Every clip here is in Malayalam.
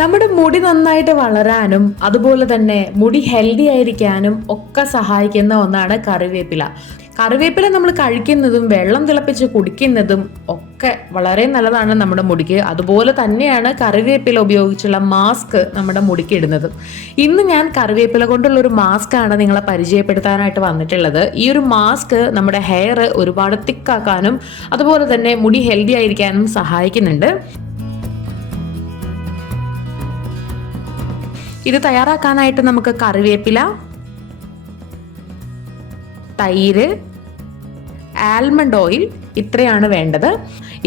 നമ്മുടെ മുടി നന്നായിട്ട് വളരാനും അതുപോലെ തന്നെ മുടി ഹെൽത്തി ആയിരിക്കാനും ഒക്കെ സഹായിക്കുന്ന ഒന്നാണ് കറിവേപ്പില. കറിവേപ്പില നമ്മൾ കഴിക്കുന്നതും വെള്ളം തിളപ്പിച്ച് കുടിക്കുന്നതും ഒക്കെ വളരെ നല്ലതാണ് നമ്മുടെ മുടിക്ക്. അതുപോലെ തന്നെയാണ് കറിവേപ്പില ഉപയോഗിച്ചുള്ള മാസ്ക് നമ്മുടെ മുടിക്ക് ഇടുന്നതും. ഇന്ന് ഞാൻ കറിവേപ്പില കൊണ്ടുള്ള ഒരു മാസ്ക് ആണ് നിങ്ങളെ പരിചയപ്പെടുത്താനായിട്ട് വന്നിട്ടുള്ളത്. ഈ ഒരു മാസ്ക് നമ്മുടെ ഹെയർ ഒരുപാട് തിക്കാക്കാനും അതുപോലെ തന്നെ മുടി ഹെൽത്തി ആയിരിക്കാനും സഹായിക്കുന്നുണ്ട്. ഇത് തയ്യാറാക്കാനായിട്ട് നമുക്ക് കറിവേപ്പില, തൈര്, ആൽമണ്ട് ഓയിൽ ഇത്രയാണ് വേണ്ടത്.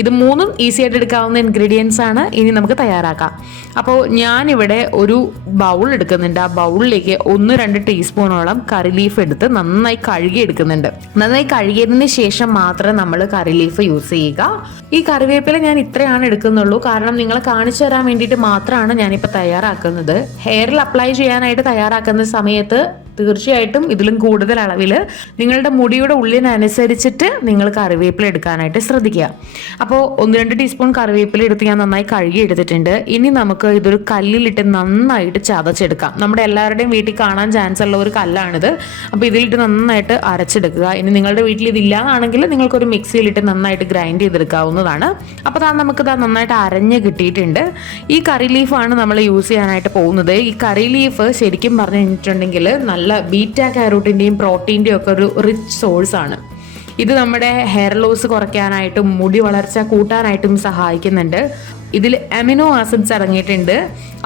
ഇത് മൂന്നും ഈസി ആയിട്ട് എടുക്കാവുന്ന ഇൻഗ്രീഡിയൻസ് ആണ്. ഇനി നമുക്ക് തയ്യാറാക്കാം. അപ്പോൾ ഞാനിവിടെ ഒരു ബൗൾ എടുക്കുന്നുണ്ട്. ആ ബൗളിലേക്ക് 1-2 ടീസ്പൂണോളം കറി ലീഫ് എടുത്ത് നന്നായി കഴുകി എടുക്കുന്നുണ്ട്. നന്നായി കഴുകിയതിന് ശേഷം മാത്രം നമ്മൾ കറി ലീഫ് യൂസ് ചെയ്യുക. ഈ കറിവേപ്പില ഞാൻ ഇത്രയാണ് എടുക്കുന്നുള്ളൂ, കാരണം നിങ്ങളെ കാണിച്ചു തരാൻ വേണ്ടിയിട്ട് മാത്രമാണ് ഞാനിപ്പോൾ തയ്യാറാക്കുന്നത്. ഹെയറിൽ അപ്ലൈ ചെയ്യാനായിട്ട് തയ്യാറാക്കുന്ന സമയത്ത് തീർച്ചയായിട്ടും ഇതിലും കൂടുതൽ അളവിൽ നിങ്ങളുടെ മുടിയുടെ ഉള്ളിനനുസരിച്ചിട്ട് നിങ്ങൾ കറിവേപ്പില എടുക്കാനായിട്ട് ശ്രദ്ധിക്കുക. അപ്പോൾ 1-2 ടീസ്പൂൺ കറിവേപ്പില എടുത്ത് ഞാൻ നന്നായി കഴുകി എടുത്തിട്ടുണ്ട്. ഇനി നമുക്ക് ഇതൊരു കല്ലിലിട്ട് നന്നായിട്ട് ചതച്ചെടുക്കാം. നമ്മുടെ എല്ലാവരുടെയും വീട്ടിൽ കാണാൻ ചാൻസ് ഉള്ള ഒരു കല്ലാണിത്. അപ്പോൾ ഇതിലിട്ട് നന്നായിട്ട് അരച്ചെടുക്കുക. ഇനി നിങ്ങളുടെ വീട്ടിൽ ഇതില്ലാന്നാണെങ്കിൽ നിങ്ങൾക്കൊരു മിക്സിയിലിട്ട് നന്നായിട്ട് ഗ്രൈൻഡ് ചെയ്തെടുക്കാവുന്നതാണ്. അപ്പോൾ നമുക്കിത് നന്നായിട്ട് അരഞ്ഞ് കിട്ടിയിട്ടുണ്ട്. ഈ കറി ലീഫാണ് നമ്മൾ യൂസ് ചെയ്യാനായിട്ട് പോകുന്നത്. ഈ കറി ലീഫ് ശരിക്കും പറഞ്ഞു കഴിഞ്ഞിട്ടുണ്ടെങ്കിൽ നല്ല ബീറ്റാ കാരോട്ടിന്റെയും പ്രോട്ടീന്റെയും ഒക്കെ ഒരു റിച്ച് സോഴ്സ് ആണ്. ഇത് നമ്മുടെ ഹെയർ ലോസ് കുറയ്ക്കാനായിട്ടും മുടി വളർച്ച കൂട്ടാനായിട്ടും സഹായിക്കുന്നുണ്ട്. ഇതിൽ അമിനോ ആസിഡ്സ് അടങ്ങിയിട്ടുണ്ട്,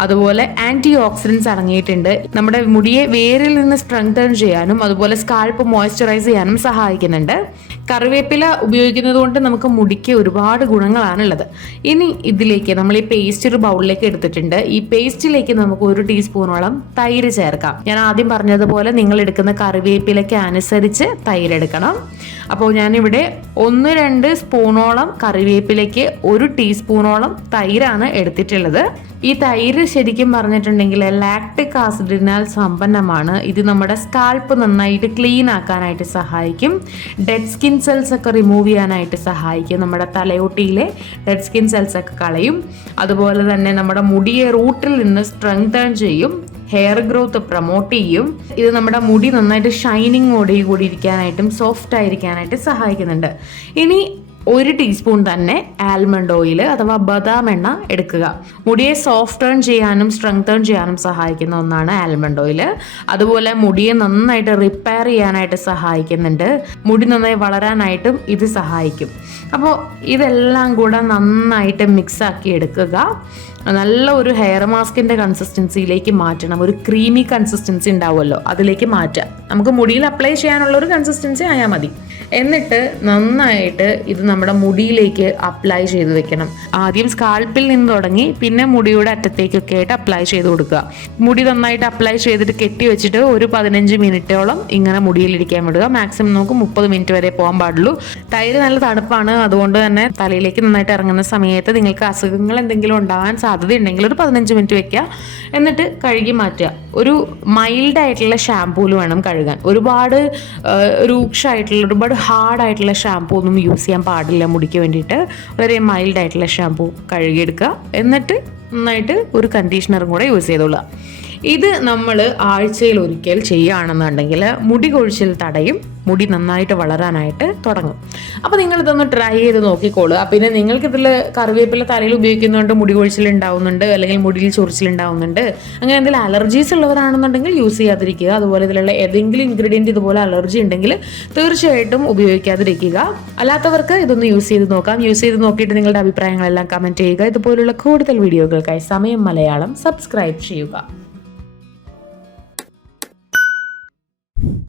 അതുപോലെ ആന്റി ഓക്സിഡൻസ് അടങ്ങിയിട്ടുണ്ട്. നമ്മുടെ മുടിയെ വേരിൽ നിന്ന് സ്ട്രെങ്തൻ ചെയ്യാനും അതുപോലെ സ്കാൽപ്പ് മോയ്സ്ചറൈസ് ചെയ്യാനും സഹായിക്കുന്നുണ്ട്. കറിവേപ്പില ഉപയോഗിക്കുന്നത് കൊണ്ട് നമുക്ക് മുടിക്ക് ഒരുപാട് ഗുണങ്ങളാണുള്ളത്. ഇനി ഇതിലേക്ക് നമ്മൾ ഈ പേസ്റ്റ് ഒരു ബൗളിലേക്ക് എടുത്തിട്ടുണ്ട്. ഈ പേസ്റ്റിലേക്ക് നമുക്ക് 1 ടീസ്പൂണോളം തൈര് ചേർക്കാം. ഞാൻ ആദ്യം പറഞ്ഞതുപോലെ നിങ്ങൾ എടുക്കുന്ന കറിവേപ്പിലയ്ക്ക് അനുസരിച്ച് തൈര് എടുക്കണം. അപ്പോൾ ഞാനിവിടെ 1-2 സ്പൂണോളം കറിവേപ്പിലയ്ക്ക് 1 ടീസ്പൂണോളം തൈരാണ് എടുത്തിട്ടുള്ളത്. ഈ തൈര് ശരിക്കും പറഞ്ഞിട്ടുണ്ടെങ്കിൽ ലാക്ടിക് ആസിഡിനാൽ സമ്പന്നമാണ്. ഇത് നമ്മുടെ സ്കാൽപ്പ് നന്നായിട്ട് ക്ലീൻ ആക്കാനായിട്ട് സഹായിക്കും. ഡെഡ് സ്കിൻ സെൽസ് ഒക്കെ റിമൂവ് ചെയ്യാനായിട്ട് സഹായിക്കും. നമ്മുടെ തലയോട്ടിയിലെ ഡെഡ് സ്കിൻ സെൽസ് ഒക്കെ കളയും. അതുപോലെ തന്നെ നമ്മുടെ മുടിയെ റൂട്ടിൽ നിന്ന് സ്ട്രെങ്തൻ ചെയ്യും. ഹെയർ ഗ്രോത്ത് പ്രൊമോട്ട് ചെയ്യും. ഇത് നമ്മുടെ മുടി നന്നായിട്ട് ഷൈനിങ്ങോടെ കൂടി ഇരിക്കാനായിട്ടും സോഫ്റ്റ് ആയിരിക്കാനായിട്ട് സഹായിക്കുന്നുണ്ട്. ഇനി 1 ടീസ്പൂൺ തന്നെ ആൽമണ്ട് ഓയിൽ അഥവാ ബദാം എണ്ണ എടുക്കുക. മുടിയെ സോഫ്റ്റേൺ ചെയ്യാനും സ്ട്രെങ്തേൺ ചെയ്യാനും സഹായിക്കുന്ന ഒന്നാണ് ആൽമണ്ട് ഓയിൽ. അതുപോലെ മുടിയെ നന്നായിട്ട് റിപ്പയർ ചെയ്യാനായിട്ട് സഹായിക്കുന്നുണ്ട്. മുടി നന്നായി വളരാനായിട്ടും ഇത് സഹായിക്കും. അപ്പോൾ ഇതെല്ലാം കൂടെ നന്നായിട്ട് മിക്സ് ആക്കി എടുക്കുക. നല്ല ഒരു ഹെയർ മാസ്കിന്റെ കൺസിസ്റ്റൻസിയിലേക്ക് മാറ്റണം. ഒരു ക്രീമി കൺസിസ്റ്റൻസി ഉണ്ടാവുമല്ലോ, അതിലേക്ക് മാറ്റാം. നമുക്ക് മുടിയിൽ അപ്ലൈ ചെയ്യാനുള്ള ഒരു കൺസിസ്റ്റൻസി ആയാൽ മതി. എന്നിട്ട് നന്നായിട്ട് ഇത് നമ്മുടെ മുടിയിലേക്ക് അപ്ലൈ ചെയ്ത് വെക്കണം. ആദ്യം സ്കാൽപ്പിൽ നിന്ന് തുടങ്ങി പിന്നെ മുടിയുടെ അറ്റത്തേക്കൊക്കെ ആയിട്ട് അപ്ലൈ ചെയ്ത് കൊടുക്കുക. മുടി നന്നായിട്ട് അപ്ലൈ ചെയ്തിട്ട് കെട്ടി വെച്ചിട്ട് ഒരു 15 മിനിറ്റോളം ഇങ്ങനെ മുടിയിലിരിക്കാൻ വിടുക. മാക്സിമം നമുക്ക് 30 മിനിറ്റ് വരെ പോകാൻ പാടുള്ളൂ. തൈര് നല്ല തണുപ്പാണ്, അതുകൊണ്ട് തന്നെ തലയിലേക്ക് നന്നായിട്ട് ഇറങ്ങുന്ന സമയത്ത് നിങ്ങൾക്ക് അസുഖങ്ങൾ എന്തെങ്കിലും ഉണ്ടാകാൻ സാധ്യതയുണ്ടെങ്കിൽ ഒരു 15 മിനിറ്റ് വെക്കുക. എന്നിട്ട് കഴുകി മാറ്റുക. ഒരു മൈൽഡ് ആയിട്ടുള്ള ഷാമ്പൂയിൽ വേണം കഴുകാൻ. ഒരുപാട് രൂക്ഷമായിട്ടുള്ള ഒരുപാട് ഹാർഡായിട്ടുള്ള ഷാമ്പൂ ഒന്നും യൂസ് ചെയ്യാൻ പാടില്ല മുടിക്ക് വേണ്ടിയിട്ട്. വളരെ മൈൽഡ് ആയിട്ടുള്ള ഷാമ്പൂ കഴുകിയെടുക്കുക. എന്നിട്ട് നന്നായിട്ട് ഒരു കണ്ടീഷണറും കൂടെ യൂസ് ചെയ്തോളുക. ഇത് നമ്മൾ ആഴ്ചയിൽ ഒരിക്കൽ ചെയ്യുകയാണെന്നുണ്ടെങ്കിൽ മുടി കൊഴിച്ചിൽ തടയും, മുടി നന്നായിട്ട് വളരാനായിട്ട് തുടങ്ങും. അപ്പോൾ നിങ്ങളിതൊന്ന് ട്രൈ ചെയ്ത് നോക്കിക്കോളുക. പിന്നെ നിങ്ങൾക്കിതിൽ കറിവേപ്പില തലയിൽ ഉപയോഗിക്കുന്നതുകൊണ്ട് മുടി കൊഴിച്ചിൽ ഉണ്ടാവുന്നുണ്ട്, അല്ലെങ്കിൽ മുടിയിൽ ചൊറിച്ചിലുണ്ടാവുന്നുണ്ട്, അങ്ങനെ എന്തെങ്കിലും അലർജീസ് ഉള്ളവരാണെന്നുണ്ടെങ്കിൽ യൂസ് ചെയ്യാതിരിക്കുക. അതുപോലെ ഇതിലുള്ള ഏതെങ്കിലും ഇൻഗ്രീഡിയൻറ്റ് ഇതുപോലെ അലർജി ഉണ്ടെങ്കിൽ തീർച്ചയായിട്ടും ഉപയോഗിക്കാതിരിക്കുക. അല്ലാത്തവർക്ക് ഇതൊന്ന് യൂസ് ചെയ്ത് നോക്കാം. യൂസ് ചെയ്ത് നോക്കിയിട്ട് നിങ്ങളുടെ അഭിപ്രായങ്ങളെല്ലാം കമൻറ്റ് ചെയ്യുക. ഇതുപോലുള്ള കൂടുതൽ വീഡിയോകൾക്കായി സമയം മലയാളം സബ്സ്ക്രൈബ് ചെയ്യുക.